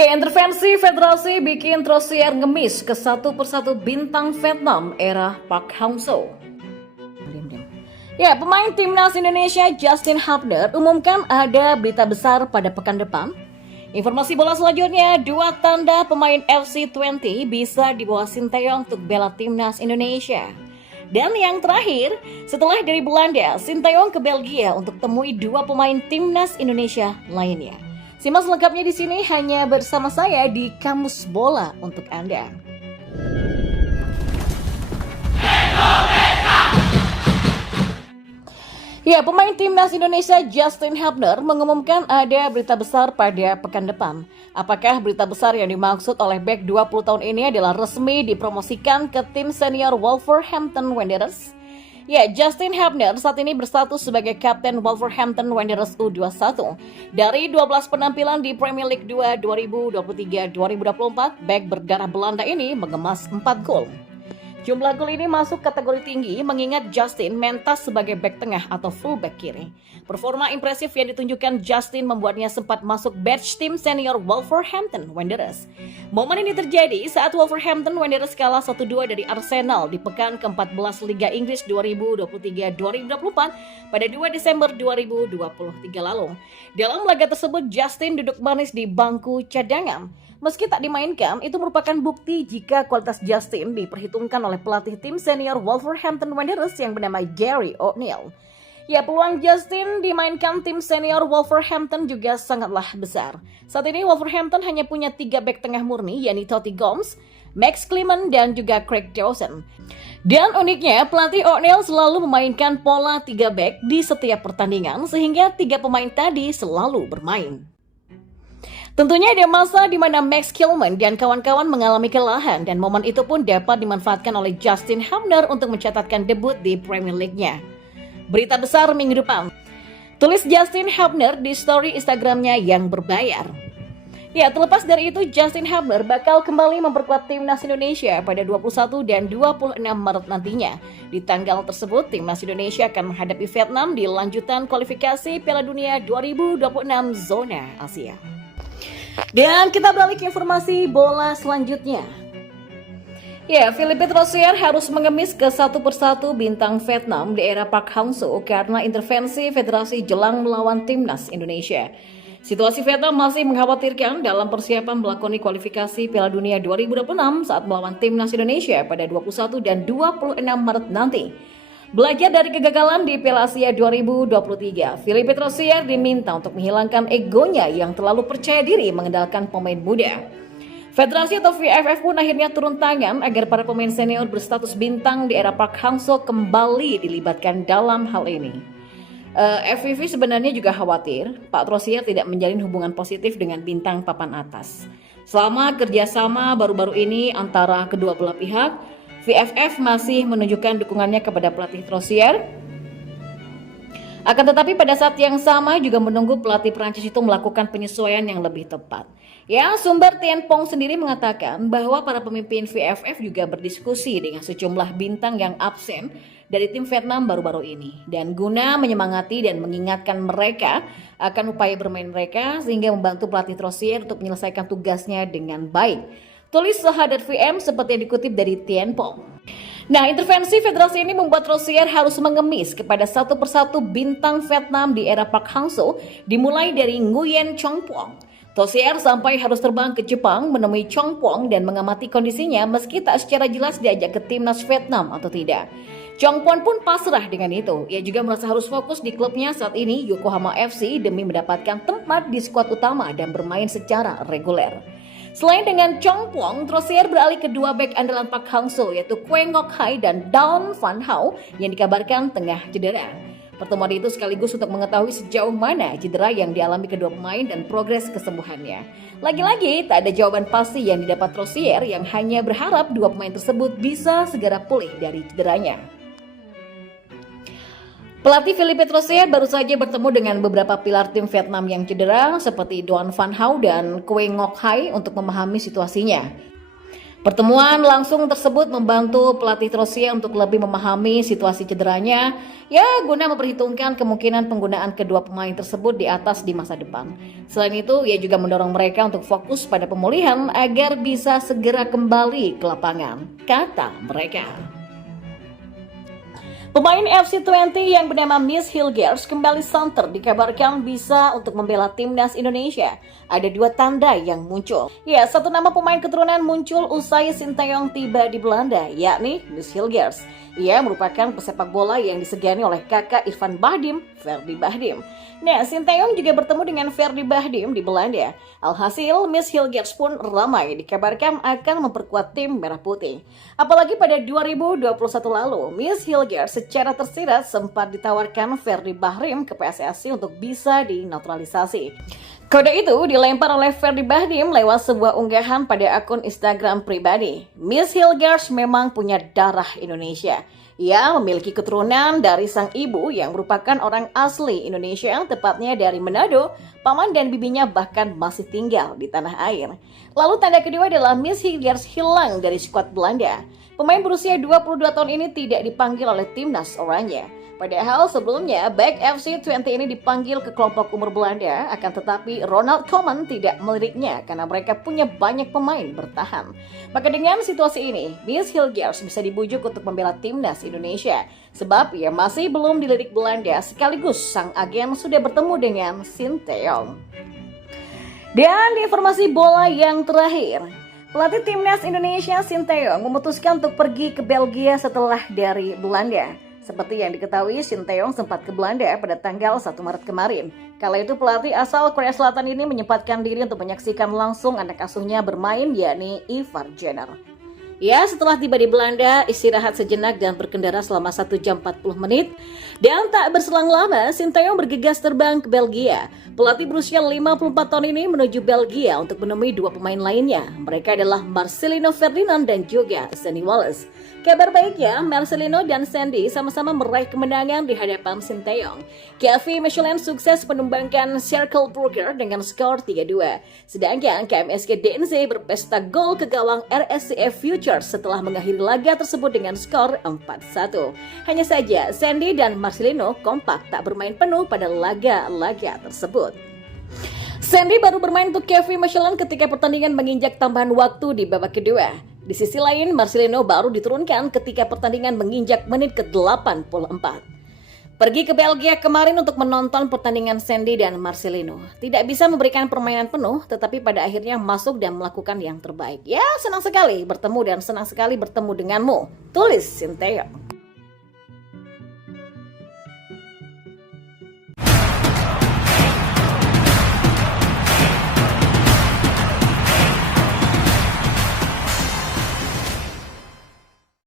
Ya, intervensi federasi bikin Trosier ngemis ke satu persatu bintang Vietnam era Park Hang-seo. Ya, pemain timnas Indonesia Justin Hubner umumkan ada berita besar pada pekan depan. Informasi bola selanjutnya, dua tanda pemain FC20 bisa dibawa Sinteyong untuk bela timnas Indonesia. Dan yang terakhir, setelah dari Belanda, Sinteyong ke Belgia untuk temui dua pemain timnas Indonesia lainnya. Simak selengkapnya di sini hanya bersama saya di Kamus Bola untuk Anda. Ya, pemain timnas Indonesia Justin Hubner mengumumkan ada berita besar pada pekan depan. Apakah berita besar yang dimaksud oleh bek 20 tahun ini adalah resmi dipromosikan ke tim senior Wolverhampton Wanderers? Ya, Justin Hubner saat ini berstatus sebagai kapten Wolverhampton Wanderers U21. Dari 12 penampilan di Premier League 2 2023-2024, bek berdarah Belanda ini mengemas 4 gol. Jumlah gol ini masuk kategori tinggi mengingat Justin mentas sebagai bek tengah atau fullback kiri. Performa impresif yang ditunjukkan Justin membuatnya sempat masuk batch tim senior Wolverhampton Wanderers. Momen ini terjadi saat Wolverhampton Wanderers kalah 1-2 dari Arsenal di pekan ke-14 Liga Inggris 2023-2024 pada 2 Desember 2023 lalu. Dalam laga tersebut Justin duduk manis di bangku cadangan. Meski tak dimainkan, itu merupakan bukti jika kualitas Justin diperhitungkan oleh pelatih tim senior Wolverhampton Wanderers yang bernama Gary O'Neill. Ya, peluang Justin dimainkan tim senior Wolverhampton juga sangatlah besar. Saat ini Wolverhampton hanya punya 3 bek tengah murni, yakni Totti Gomes, Max Clement, dan juga Craig Dawson. Dan uniknya, pelatih O'Neill selalu memainkan pola 3 bek di setiap pertandingan, sehingga 3 pemain tadi selalu bermain. Tentunya ada masa di mana Max Clement dan kawan-kawan mengalami kelelahan dan momen itu pun dapat dimanfaatkan oleh Justin Hubner untuk mencatatkan debut di Premier League-nya. Berita besar minggu depan. Tulis Justin Hubner di story Instagramnya yang berbayar. Ya, terlepas dari itu, Justin Hubner bakal kembali memperkuat timnas Indonesia pada 21 dan 26 Maret nantinya. Di tanggal tersebut, timnas Indonesia akan menghadapi Vietnam di lanjutan kualifikasi Piala Dunia 2026 zona Asia. Dan kita beralih ke informasi bola selanjutnya. Ya, Philippe Trosier harus mengemis ke satu persatu bintang Vietnam di era Park Hang-seo karena intervensi federasi jelang melawan timnas Indonesia. Situasi Vietnam masih mengkhawatirkan dalam persiapan melakoni kualifikasi Piala Dunia 2026 saat melawan timnas Indonesia pada 21 dan 26 Maret nanti. Belajar dari kegagalan di Piala Asia 2023, Philippe Trosier diminta untuk menghilangkan egonya yang terlalu percaya diri mengendalikan pemain muda. Federasi atau VFF pun akhirnya turun tangan agar para pemain senior berstatus bintang di era Park Hang-seo kembali dilibatkan dalam hal ini. FVV sebenarnya juga khawatir Pak Trosier tidak menjalin hubungan positif dengan bintang papan atas. Selama kerjasama baru-baru ini antara kedua belah pihak, VFF masih menunjukkan dukungannya kepada pelatih Trosier. Akan tetapi pada saat yang sama juga menunggu pelatih Prancis itu melakukan penyesuaian yang lebih tepat. Ya, sumber Tienpong sendiri mengatakan bahwa para pemimpin VFF juga berdiskusi dengan sejumlah bintang yang absen dari tim Vietnam baru-baru ini. Dan guna menyemangati dan mengingatkan mereka akan upaya bermain mereka sehingga membantu pelatih Trosier untuk menyelesaikan tugasnya dengan baik. Tulis Sahadat VM seperti yang dikutip dari Tienpong. Nah, intervensi federasi ini membuat Trosier harus mengemis kepada satu persatu bintang Vietnam di era Park Hang-seo, dimulai dari Nguyen Chong Phuong. Trosier sampai harus terbang ke Jepang menemui Chong Phuong dan mengamati kondisinya meski tak secara jelas diajak ke timnas Vietnam atau tidak. Chong Phuong pun pasrah dengan itu. Ia juga merasa harus fokus di klubnya saat ini, Yokohama FC, demi mendapatkan tempat di skuad utama dan bermain secara reguler. Selain dengan Chong Phuong, Trosier beralih ke dua bek andalan Park Hang-seo yaitu Quay Ngoc Hai dan Don Van Hau yang dikabarkan tengah cedera. Pertemuan itu sekaligus untuk mengetahui sejauh mana cedera yang dialami kedua pemain dan progres kesembuhannya. Lagi-lagi tak ada jawaban pasti yang didapat Trosier yang hanya berharap dua pemain tersebut bisa segera pulih dari cederanya. Pelatih Philippe Trosier baru saja bertemu dengan beberapa pilar tim Vietnam yang cedera seperti Don Van Hau dan Quay Ngoc Hai untuk memahami situasinya. Pertemuan langsung tersebut membantu pelatih Rusia untuk lebih memahami situasi cederanya, ya guna memperhitungkan kemungkinan penggunaan kedua pemain tersebut di atas di masa depan. Selain itu, ia juga mendorong mereka untuk fokus pada pemulihan agar bisa segera kembali ke lapangan, kata mereka. Pemain FC20 yang bernama Miss Hilgers kembali santer dikabarkan bisa untuk membela timnas Indonesia. Ada dua tanda yang muncul. Ya, satu nama pemain keturunan muncul usai Sinteyong tiba di Belanda, yakni Miss Hilgers. Ia merupakan pesepak bola yang disegani oleh kakak Irfan Bahdim, Ferdy Bahdim. Nah, Sinteyong juga bertemu dengan Ferdy Bahdim di Belanda. Alhasil, Miss Hilgers pun ramai dikabarkan akan memperkuat tim Merah Putih. Apalagi pada 2021 lalu, Miss Hilgers secara tersirat sempat ditawarkan Ferdy Bahdim ke PSSI untuk bisa dinetralisasi. Kode itu dilempar oleh Ferdy Bahdim lewat sebuah unggahan pada akun Instagram pribadi. Miss Hilgers memang punya darah Indonesia. Ia memiliki keturunan dari sang ibu yang merupakan orang asli Indonesia, tepatnya dari Manado. Paman dan bibinya bahkan masih tinggal di tanah air. Lalu tanda kedua adalah Miss Hilgers hilang dari skuad Belanda. Pemain berusia 22 tahun ini tidak dipanggil oleh timnas Oranje. Padahal sebelumnya back FC20 ini dipanggil ke kelompok umur Belanda, akan tetapi Ronald Koeman tidak meliriknya karena mereka punya banyak pemain bertahan. Maka dengan situasi ini, Miss Hilgers bisa dibujuk untuk membela timnas Indonesia sebab ia masih belum dilirik Belanda, sekaligus sang agen sudah bertemu dengan Sinteyong. Dan informasi bola yang terakhir, pelatih timnas Indonesia Sinteyong memutuskan untuk pergi ke Belgia setelah dari Belanda. Seperti yang diketahui, Sinteyong sempat ke Belanda pada tanggal 1 Maret kemarin. Kala itu pelatih asal Korea Selatan ini menyempatkan diri untuk menyaksikan langsung anak asuhnya bermain, yakni Ivar Jenner. Ya, setelah tiba di Belanda, istirahat sejenak dan berkendara selama 1 jam 40 menit. Dan tak berselang lama, Sinteyong bergegas terbang ke Belgia. Pelatih berusia 54 tahun ini menuju Belgia untuk menemui dua pemain lainnya. Mereka adalah Marcelino Ferdinand dan juga Sandy Wallace. Kabar baiknya, Marcelino dan Sandy sama-sama meraih kemenangan di hadapan Sinteyong. Kevin Michelin sukses menumbangkan Cercle Brugge dengan skor 3-2. Sedangkan KMSK DNZ berpesta gol ke gawang RSCF Futures setelah mengakhiri laga tersebut dengan skor 4-1. Hanya saja, Sandy dan Marcelino kompak tak bermain penuh pada laga-laga tersebut. Sandy baru bermain untuk Kevin Michelin ketika pertandingan menginjak tambahan waktu di babak kedua. Di sisi lain, Marcelino baru diturunkan ketika pertandingan menginjak menit ke-84. Pergi ke Belgia kemarin untuk menonton pertandingan Sandy dan Marcelino. Tidak bisa memberikan permainan penuh, tetapi pada akhirnya masuk dan melakukan yang terbaik. Ya, senang sekali bertemu dan senang sekali bertemu denganmu, tulis Sinteyong.